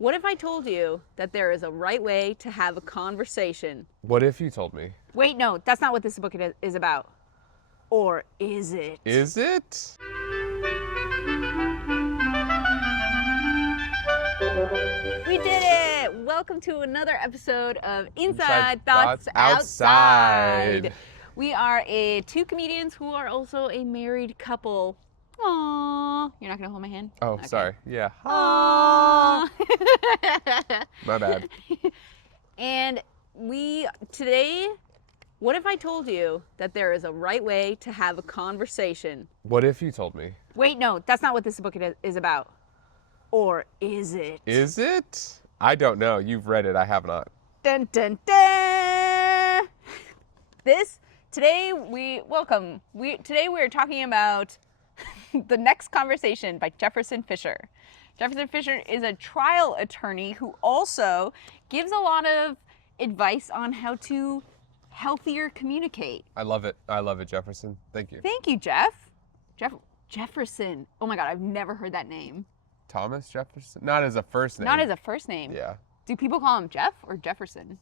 What if I told you that there is a right way to have a conversation? What if you told me? Wait, no, that's not what this book is about. Or is it? Is it? We did it! Welcome to another episode of Inside Thoughts Outside. We are two comedians who are also a married couple. Aww. You're not gonna hold my hand? Oh, Okay. sorry. Yeah. Aww. My bad. And today, what if I told you that there is a right way to have a conversation? What if you told me? Wait, no, that's not what this book is about. Or is it? Is it? I don't know. You've read it. I have not. Dun dun dun! Today we're talking about The Next Conversation by Jefferson Fisher. Jefferson Fisher is a trial attorney who also gives a lot of advice on how to healthier communicate. I love it. I love it, Jefferson. Thank you. Thank you, Jeff. Jefferson. Oh my God, I've never heard that name. Thomas Jefferson? Not as a first name. Not as a first name. Yeah. Do people call him Jeff or Jefferson?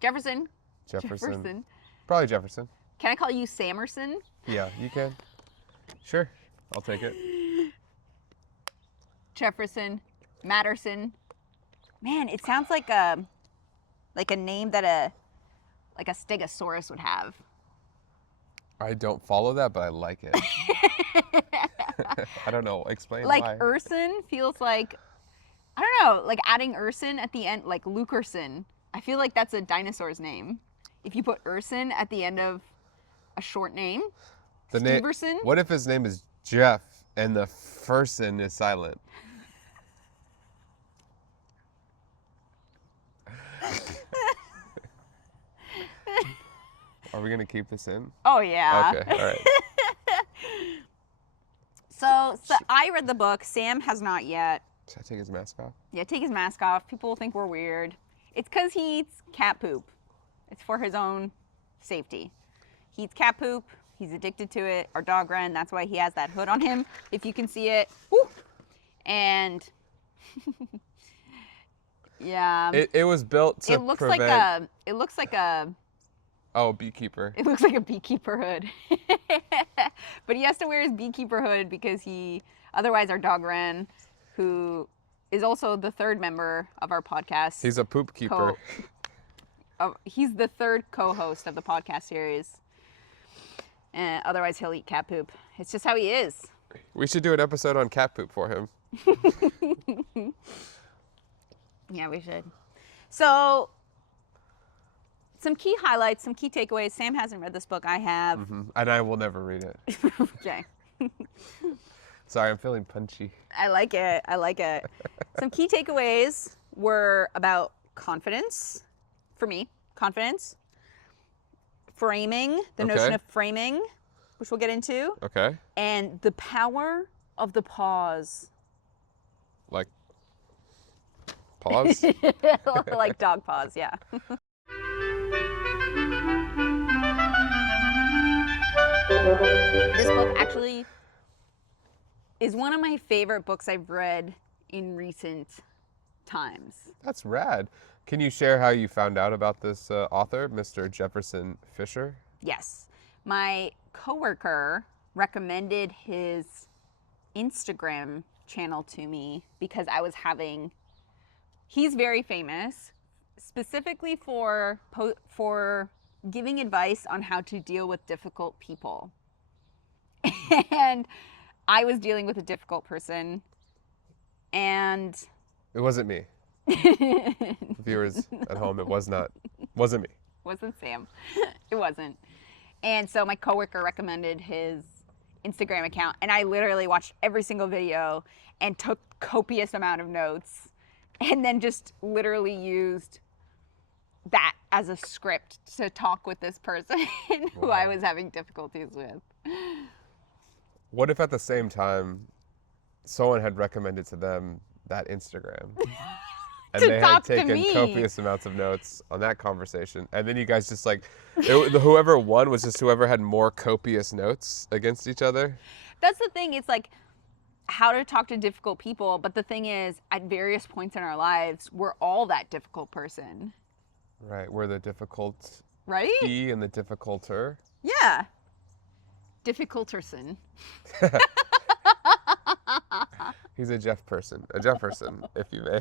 Jefferson. Jefferson. Probably Jefferson. Can I call you Samerson? Yeah, you can. Sure. I'll take it. Jefferson. Matterson. Man, it sounds like a name that a stegosaurus would have. I don't follow that, but I like it. I don't know. Explain like why. Urson feels like, I don't know, like adding Urson at the end, like Lukerson. I feel like that's a dinosaur's name. If you put Urson at the end of a short name, Steverson. What if his name is Jeff and the first-in is silent? Are we going to keep this in? Oh, yeah. Okay, all right. So I read the book. Sam has not yet. Should I take his mask off? Yeah, take his mask off. People will think we're weird. It's because he eats cat poop. It's for his own safety. He eats cat poop. He's addicted to it. Our dog Wren, that's why he has that hood on him, if you can see it. Woo! And yeah. It was built to prevent... It looks like a Oh, beekeeper. It looks like a beekeeper hood. But he has to wear his beekeeper hood because otherwise our dog Wren, who is also the third member of our podcast. He's a poop keeper. He's the third co-host of the podcast series. Otherwise he'll eat cat poop. It's just how he is. We should do an episode on cat poop for him. Yeah, we should. So, some key highlights, some key takeaways. Sam hasn't read this book. I have. Mm-hmm. And I will never read it. Okay. Sorry, I'm feeling punchy. I like it. Some key takeaways were about confidence, for me, confidence, framing, the notion of framing, which we'll get into. Okay. And the power of the pause. Like, pause? Like dog pause, yeah. This book actually is one of my favorite books I've read in recent times. That's rad. Can you share how you found out about this author, Mr. Jefferson Fisher? Yes. My coworker recommended his Instagram channel to me because he's very famous, specifically for giving advice on how to deal with difficult people. And I was dealing with a difficult person, and it wasn't me. Viewers at home, wasn't me. Wasn't Sam. It wasn't. And so my coworker recommended his Instagram account, and I literally watched every single video and took copious amount of notes, and then just literally used that as a script to talk with this person who I was having difficulties with. What if at the same time someone had recommended to them that Instagram and they had taken copious amounts of notes on that conversation, and then you guys just whoever won was just whoever had more copious notes against each other? That's the thing. It's like, how to talk to difficult people. But the thing is, at various points in our lives, we're all that difficult person. Right. We're the difficult Right? E and the difficulter. Yeah. Difficulterson. He's a Jefferson, if you may.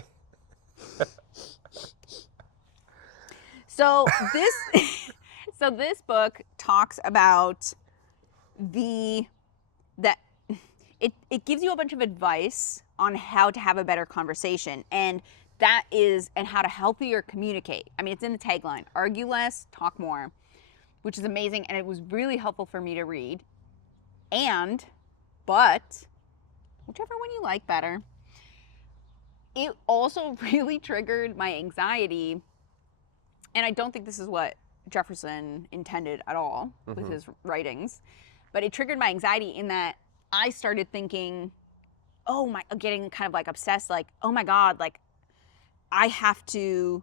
So this book talks about it gives you a bunch of advice on how to have a better conversation, and how to healthier communicate. I mean, it's in the tagline: argue less, talk more, which is amazing, and it was really helpful for me to read. But whichever one you like better, it also really triggered my anxiety. And I don't think this is what Jefferson intended at all with his writings, but it triggered my anxiety in that I started thinking, getting kind of like obsessed, like, oh my God, like I have to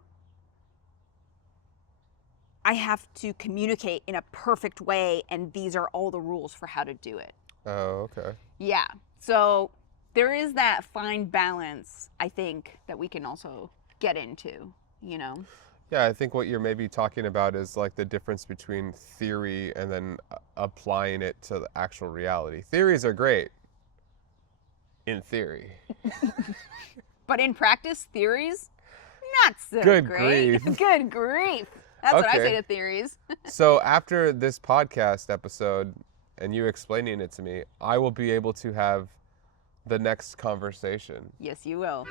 communicate in a perfect way, and these are all the rules for how to do it. Oh, okay. Yeah. So there is that fine balance, I think, that we can also get into, you know? Yeah, I think what you're maybe talking about is like the difference between theory and then applying it to the actual reality. Theories are great in theory. But in practice, theories, not so Good great. grief. Good grief. That's what I Okay. say to theories. So after this podcast episode and you explaining it to me, I will be able to have the next conversation. Yes, you will.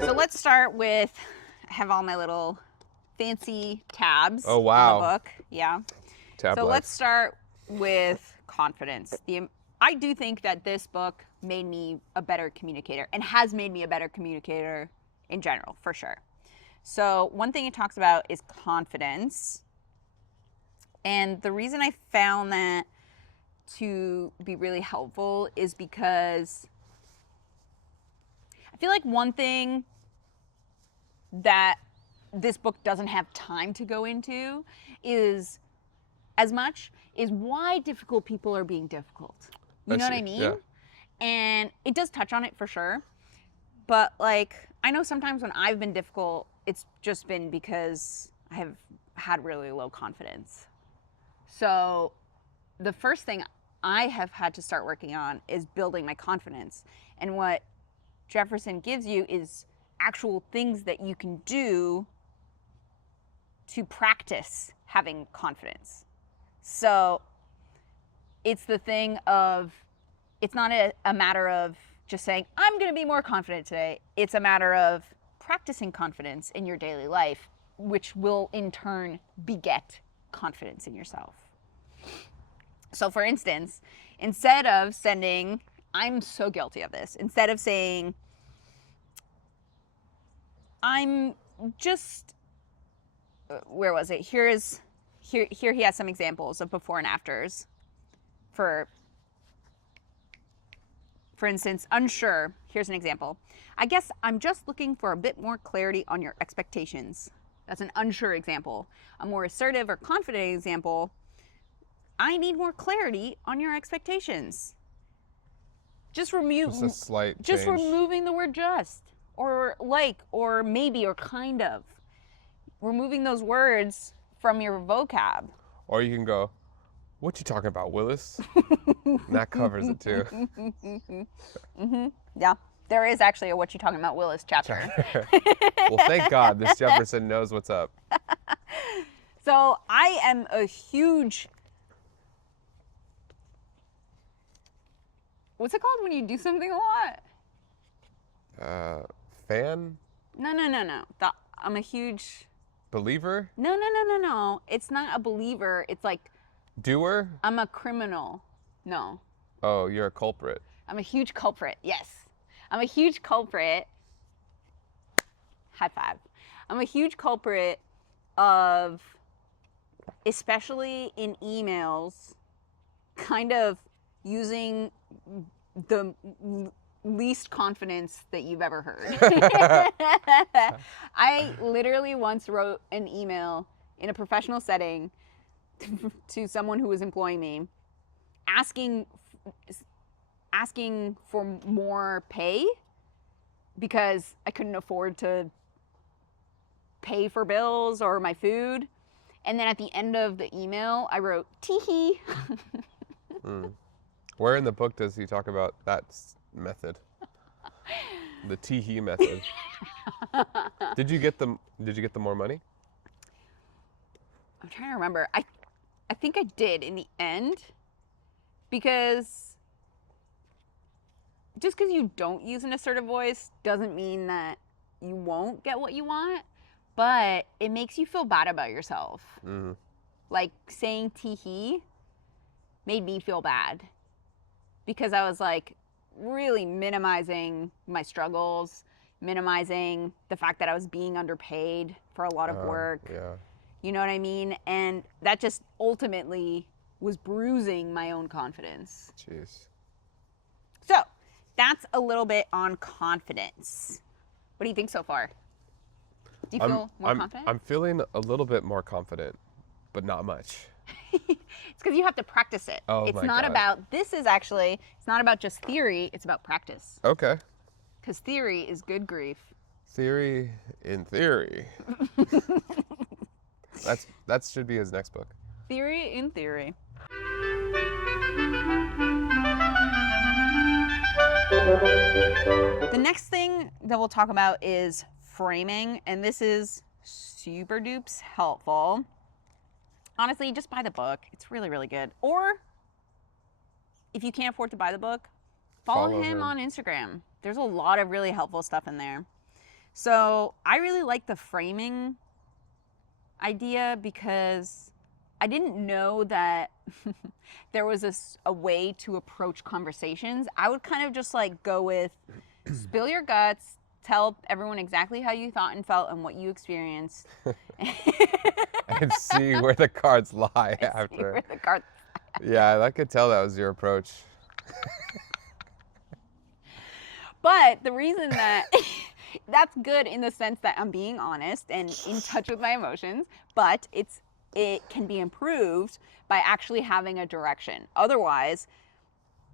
So let's start with, I have all my little fancy tabs Oh, wow. on the book. Yeah. Tab So life. let's start with confidence. I do think that this book made me a better communicator, and has made me a better communicator in general, for sure. So one thing it talks about is confidence. And the reason I found that to be really helpful is because I feel like one thing that this book doesn't have time to go into is why difficult people are being difficult. You know what I mean? Yeah. And it does touch on it for sure. But like, I know sometimes when I've been difficult, it's just been because I have had really low confidence. So the first thing I have had to start working on is building my confidence. And what Jefferson gives you is actual things that you can do to practice having confidence. So it's the thing of, it's not a matter of just saying, I'm going to be more confident today. It's a matter of practicing confidence in your daily life, which will in turn beget confidence in yourself. So for instance, instead of sending, I'm so guilty of this, instead of saying, I'm just, where was it? Here he has some examples of before and afters. For instance, unsure. Here's an example. I guess I'm just looking for a bit more clarity on your expectations. That's an unsure example. A more assertive or confident example, I need more clarity on your expectations. Just a slight just change. removing the word just, or like, or maybe, or kind of. Removing those words from your vocab. Or you can go, what you talking about, Willis? And that covers it too. Yeah, there is actually a What You Talking About, Willis chapter. Well, thank God this Jefferson knows what's up. So I am a huge, what's it called when you do something a lot? Fan? No. I'm a huge, Believer? no. It's not a believer. It's like, Doer? I'm a criminal. No. Oh, you're a culprit. I'm a huge culprit. Yes. I'm a huge culprit. High five. I'm a huge culprit of, especially in emails, kind of using the least confidence that you've ever heard. I literally once wrote an email in a professional setting to someone who was employing me, asking for more pay because I couldn't afford to pay for bills or my food. And then at the end of the email, I wrote, tee-hee. Where in the book does he talk about that method? The tee-hee method. Did you get the more money? I'm trying to remember. I think I did in the end, because just because you don't use an assertive voice doesn't mean that you won't get what you want, but it makes you feel bad about yourself. Mm-hmm. Like saying tee-hee made me feel bad because I was like really minimizing my struggles, minimizing the fact that I was being underpaid for a lot of work. Yeah. You know what I mean? And that just ultimately was bruising my own confidence. Jeez. So that's a little bit on confidence. What do you think so far? Do you feel more confident? I'm feeling a little bit more confident, but not much. It's because you have to practice it. Oh, it's my not God. about, it's not about just theory, it's about practice. Okay. Because theory is good grief. Theory in theory. That should be his next book. Theory in theory. The next thing that we'll talk about is framing, and this is super dupes helpful. Honestly, just buy the book. It's really, really good. Or if you can't afford to buy the book, follow him on Instagram. There's a lot of really helpful stuff in there. So I really like the framing idea because I didn't know that there was a way to approach conversations. I would kind of just like go with spill your guts, tell everyone exactly how you thought and felt and what you experienced. And see where the cards lie after. Yeah, I could tell that was your approach. But the reason that that's good in the sense that I'm being honest and in touch with my emotions, but it can be improved by actually having a direction. Otherwise,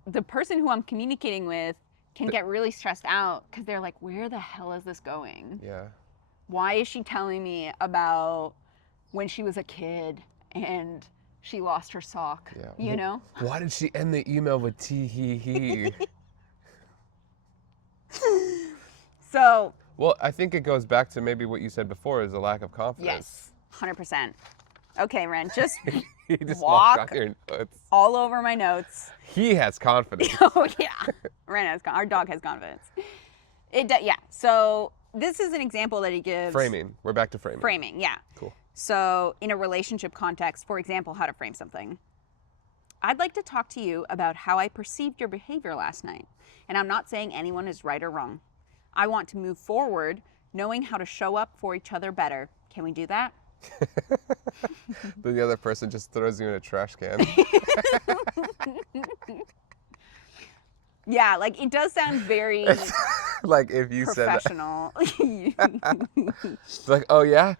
the person who I'm communicating with can get really stressed out because they're like, where the hell is this going? Yeah. Why is she telling me about when she was a kid and she lost her sock? Yeah. You know? Why did she end the email with tee-hee-hee? So. Well, I think it goes back to maybe what you said before is a lack of confidence. Yes, 100%. Okay, Wren, just, just walk on your notes. All over my notes. He has confidence. Oh, yeah. Wren our dog has confidence. Yeah. So this is an example that he gives. Framing. We're back to framing. Framing, yeah. Cool. So in a relationship context, for example, how to frame something. I'd like to talk to you about how I perceived your behavior last night. And I'm not saying anyone is right or wrong. I want to move forward knowing how to show up for each other better. Can we do that? The other person just throws you in a trash can. Yeah, like it does sound very like if you professional. Said that. It's like, oh yeah?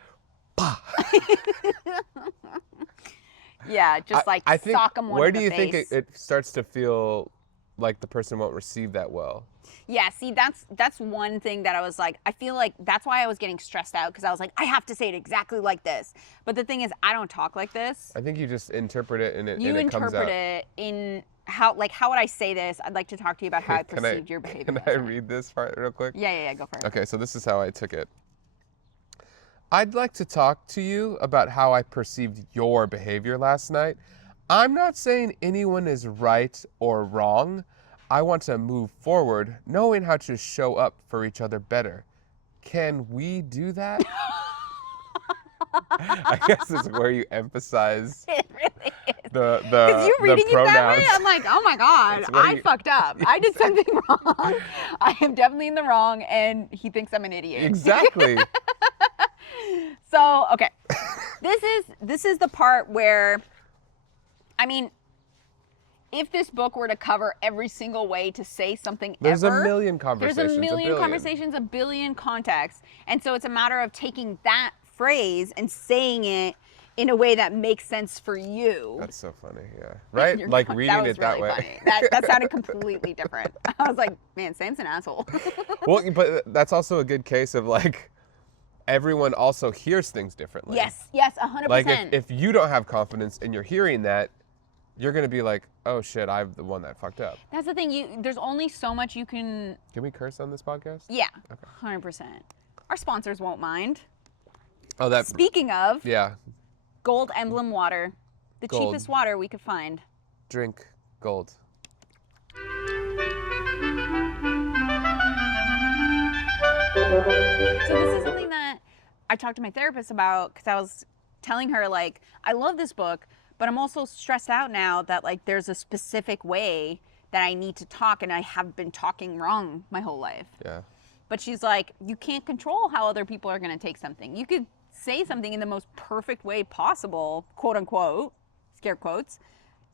Yeah, just like I think, sock them one where in the do you face. think it starts to feel like the person won't receive that well? Yeah, see, that's one thing that I was like, I feel like that's why I was getting stressed out because I was like, I have to say it exactly like this. But the thing is, I don't talk like this. I think you just interpret it and it You and it comes out. interpret it in how would I say this? I'd like to talk to you about how I perceived your behavior. Can I read this part real quick? Yeah, go for it. Okay, so this is how I took it. I'd like to talk to you about how I perceived your behavior last night. I'm not saying anyone is right or wrong. I want to move forward knowing how to show up for each other better. Can we do that? I guess this is where you emphasize it really is. the Because you reading the pronouns. it that way, I'm like, oh my God, I fucked up. I did something wrong. I am definitely in the wrong, and he thinks I'm an idiot. Exactly. So, okay. This is the part where, I mean, if this book were to cover every single way to say something There's ever, a million conversations. There's a million conversations, a billion contexts. And so it's a matter of taking that phrase and saying it in a way that makes sense for you. That's so funny, yeah. Right? Like reading it that way. Funny. That sounded completely different. I was like, man, Sam's an asshole. Well, but that's also a good case of like everyone also hears things differently. Yes, 100%. Like if you don't have confidence and you're hearing that, you're gonna be like, oh shit, I'm the one that fucked up. That's the thing. There's only so much you can. Can we curse on this podcast? Yeah, okay. 100%. Our sponsors won't mind. Oh, that. Speaking of. Yeah. Gold Emblem water, the Gold. cheapest water we could find. Drink gold. So this is something that I talked to my therapist about because I was telling her, like, I love this book, but I'm also stressed out now that, like, there's a specific way that I need to talk, and I have been talking wrong my whole life. Yeah. But she's like, you can't control how other people are going to take something. You could say something in the most perfect way possible, quote unquote, scare quotes,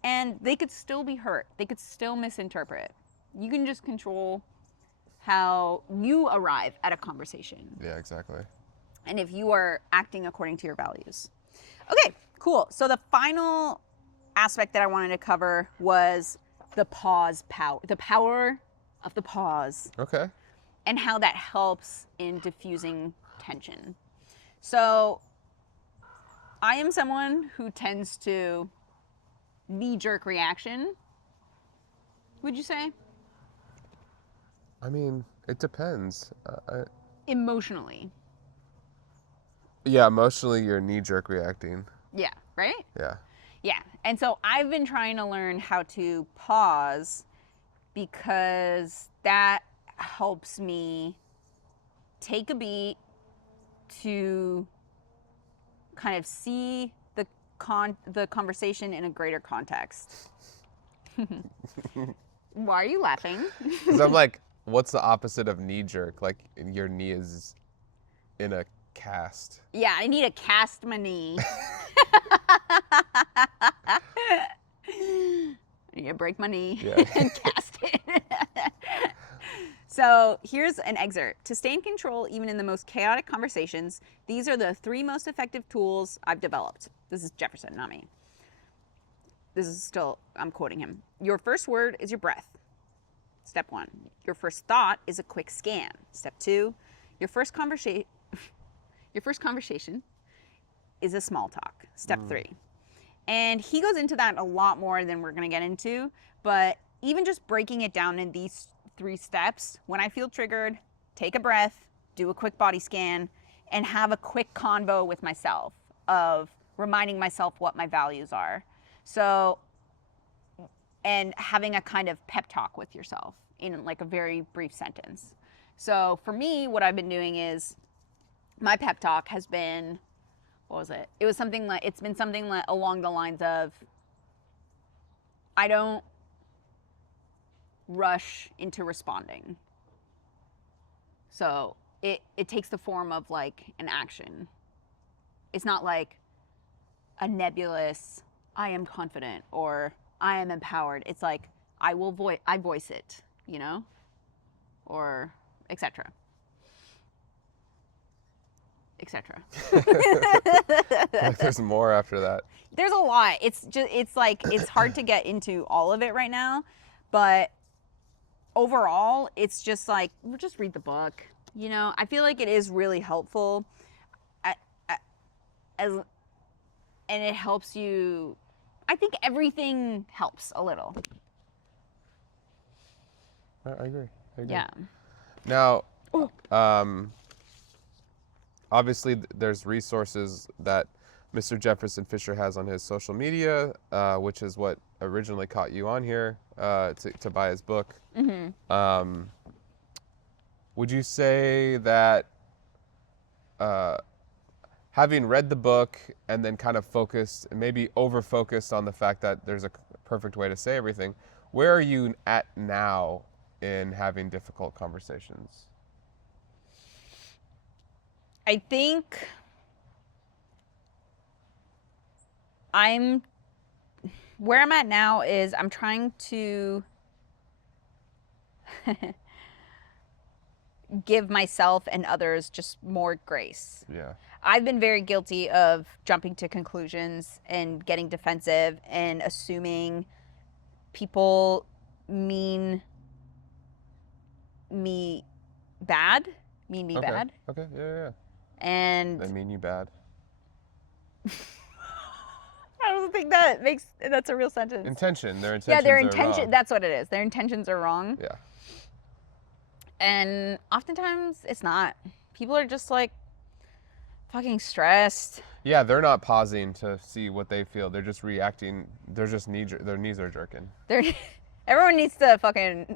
and they could still be hurt. They could still misinterpret. You can just control how you arrive at a conversation. Yeah, exactly. And if you are acting according to your values. Okay, cool. So the final aspect that I wanted to cover was the pause power, the power of the pause. Okay. And how that helps in diffusing tension. So I am someone who tends to knee-jerk reaction, would you say? I mean, it depends. Emotionally. Yeah, emotionally you're knee-jerk reacting. Yeah, right? Yeah. Yeah, and so I've been trying to learn how to pause because that helps me take a beat to kind of see the conversation in a greater context. Why are you laughing? Because I'm like, what's the opposite of knee jerk? Like your knee is in a cast. Yeah, I need to cast my knee. I need to break my knee and cast it. So here's an excerpt. To stay in control, even in the most chaotic conversations, these are the 3 most effective tools I've developed. This is Jefferson, not me. This is still, I'm quoting him. Your first word is your breath. Step 1. Your first thought is a quick scan. Step 2. Your first conversation is a small talk. Step 3. And he goes into that a lot more than we're going to get into, but even just breaking it down in these 3 steps, when I feel triggered, take a breath, do a quick body scan, and have a quick convo with myself of reminding myself what my values are. So, and having a kind of pep talk with yourself in like a very brief sentence. So for me, what I've been doing is my pep talk has been, what was it? It's been something like along the lines of, I don't rush into responding. So it takes the form of like an action. It's not like a nebulous, I am confident or I am empowered. It's like I voice it, you know, or etc. etc. Like there's more after that. There's a lot. It's hard to get into all of it right now, but overall, it's just like, just read the book. You know, I feel like it is really helpful, and it helps you. I think everything helps a little. I agree. Yeah. Now, obviously, there's resources that Mr. Jefferson Fisher has on his social media, which is what originally caught you on here to buy his book. Mm-hmm. Would you say that having read the book and then kind of focused, maybe over-focused on the fact that there's a perfect way to say everything, where are you at now in having difficult conversations? I think where I'm at now is I'm trying to give myself and others just more grace. Yeah. I've been very guilty of jumping to conclusions and getting defensive and assuming people mean me bad. Okay. Bad. Okay. Yeah. And They mean you bad. I don't think that's a real sentence. Intention. Their intentions. Yeah, their are intention. wrong. That's what it is. Their intentions are wrong. Yeah. And oftentimes it's not. People are just like fucking stressed. Yeah, they're not pausing to see what they feel. They're just reacting. They're just their knees are jerking. Everyone needs to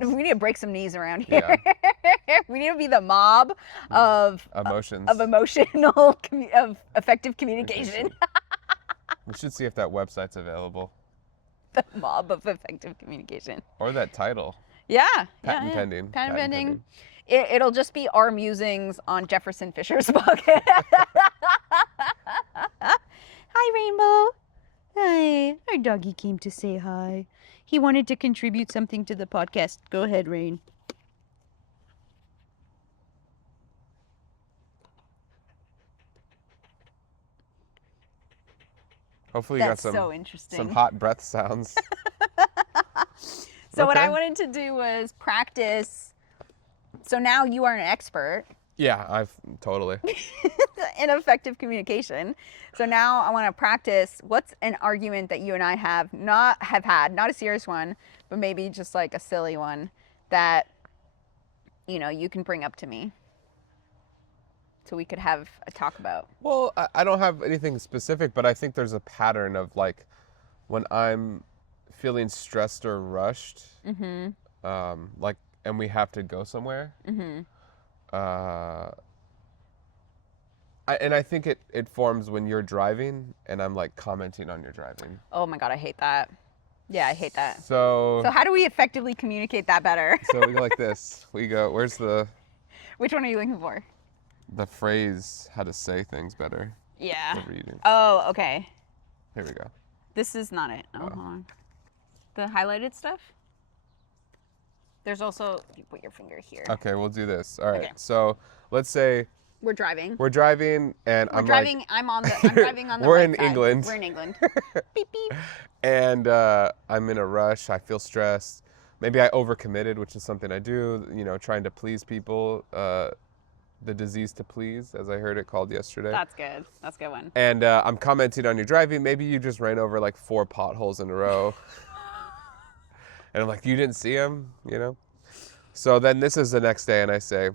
we need to break some knees around here. Yeah. We need to be the mob of emotions. Of effective communication. We should see if that website's available. The mob of effective communication. Or that title. Yeah. Patent pending. Patent pending. It'll just be our musings on Jefferson Fisher's book. Hi, Rainbow. Hi. Our doggy came to say hi. He wanted to contribute something to the podcast. Go ahead, Rain. Hopefully you got some hot breath sounds. So what I wanted to do was practice. So now you are an expert. Yeah, I've totally. In effective communication. So now I want to practice what's an argument that you and I have had, not a serious one, but maybe just like a silly one that, you can bring up to me. So we could have a talk about. Well, I don't have anything specific, but I think there's a pattern of like when I'm feeling stressed or rushed, and we have to go somewhere. And I think it forms when you're driving and I'm like commenting on your driving. Oh my God, I hate that. Yeah, I hate that. So how do we effectively communicate that better? So we go like this. We go, where's the... Which one are you looking for? The phrase, how to say things better. Yeah. The reading. Oh, okay. Here we go. This is not it. Oh, hold on. The highlighted stuff? There's also, you put your finger here. Okay, we'll do this. All right. Okay. So let's say we're driving. And I'm driving on the We're right in side. England. We're in England. Beep beep. And I'm in a rush. I feel stressed. Maybe I overcommitted, which is something I do, trying to please people. The disease to please, as I heard it called yesterday. That's good. That's a good one. And I'm commenting on your driving. Maybe you just ran over like 4 potholes in a row. And I'm like, you didn't see them, So then this is the next day, and I say,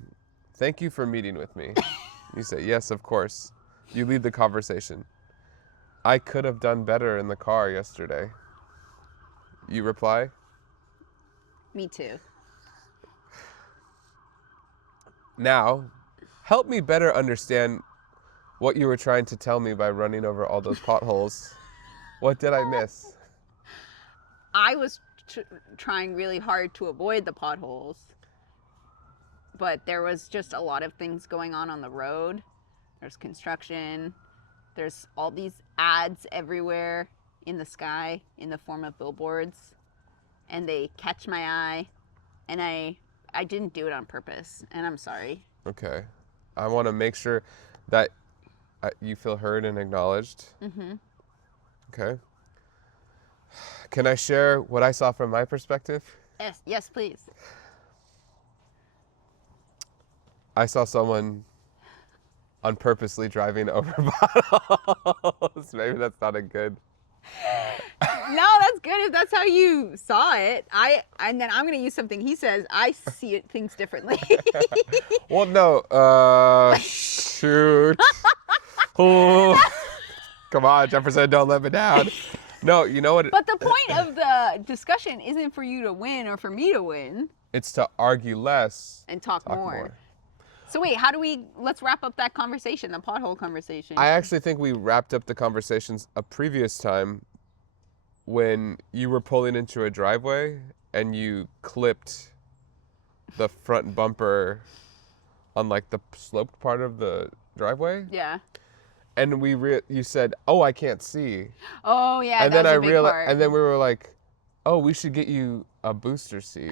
thank you for meeting with me. You say, yes, of course. You lead the conversation. I could have done better in the car yesterday. You reply? Me too. Now, help me better understand what you were trying to tell me by running over all those potholes. What did I miss? I was trying really hard to avoid the potholes, but there was just a lot of things going on the road. There's construction. There's all these ads everywhere in the sky in the form of billboards, and they catch my eye, and I didn't do it on purpose, and I'm sorry. Okay. I want to make sure that you feel heard and acknowledged. Mm-hmm. Okay. Can I share what I saw from my perspective? Yes, please. I saw someone unpurposely driving over potholes. Maybe that's not a good... No, that's good if that's how you saw it. And then I'm going to use something he says. I see things differently. Well, no. Shoot. Oh. Come on, Jefferson, don't let me down. No, you know what? But the point of the discussion isn't for you to win or for me to win. It's to argue less. And talk more. So wait, let's wrap up that conversation, the pothole conversation. I actually think we wrapped up the conversations a previous time when you were pulling into a driveway and you clipped the front bumper on like the sloped part of the driveway. Yeah. And you said, "Oh, I can't see." Oh yeah. And that then was a big part. and then we were like, "Oh, we should get you a booster seat."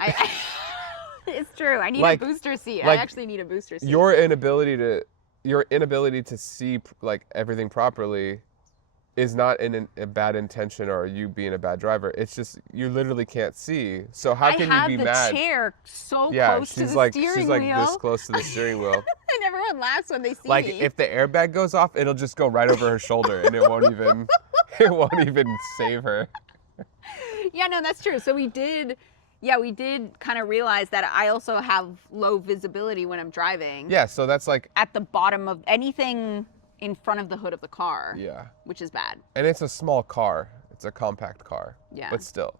It's true. I need Like- a booster seat. like, I actually need a booster seat. Your inability to see like everything properly is not in a bad intention or you being a bad driver. It's just you literally can't see. So how can you be the mad? chair so Yeah, close to the she's steering like wheel. this close to the steering wheel. And everyone laughs when they see Like me. if the airbag goes off, it'll just go right over her shoulder and it won't even save her. Yeah, no, that's true. So we did kind of realize that I also have low visibility when I'm driving. Yeah, so that's like At the bottom of anything in front of the hood of the car. yeah. Which is bad. And it's a small car. It's a compact car. Yeah. But still.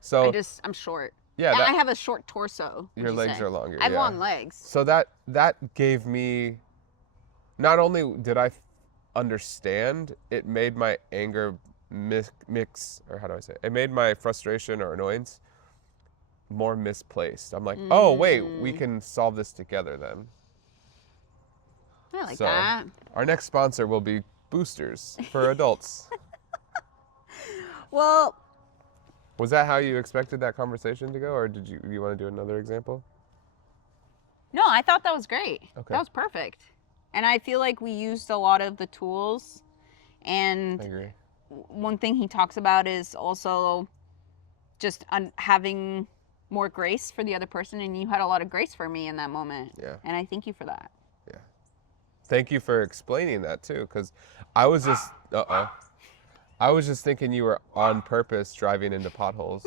So I'm short. yeah, I have a short torso. your legs are longer. I have yeah. long legs. So that gave me, not only did I understand, it made my anger mix, or how do I say it? It made my frustration or annoyance more misplaced. I'm like, oh wait, we can solve this together then. I like So, that. Our next sponsor will be boosters for adults. Well, Was that how you expected that conversation to go, or do you want to do another example? no, I thought that was great. Okay. That was perfect. And I feel like we used a lot of the tools. And I agree. one thing he talks about is also just having more grace for the other person. And you had a lot of grace for me in that moment. Yeah. And I thank you for that. Yeah. Thank you for explaining that too, because I was just I was just thinking you were on purpose driving into potholes.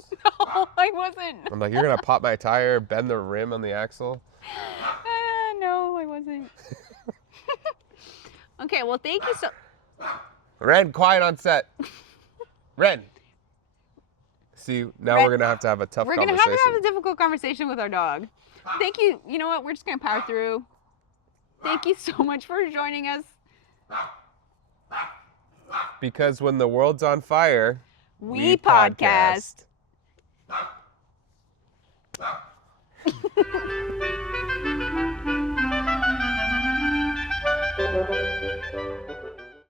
No, I wasn't. I'm like, you're gonna pop my tire, bend the rim on the axle. No, I wasn't. Okay, well, thank you so. Wren, quiet on set. Wren. See, now Wren, we're gonna have a tough We're conversation. gonna have a difficult conversation with our dog. Thank you. You know what? We're just gonna power through. Thank you so much for joining us. Because when the world's on fire, We podcast.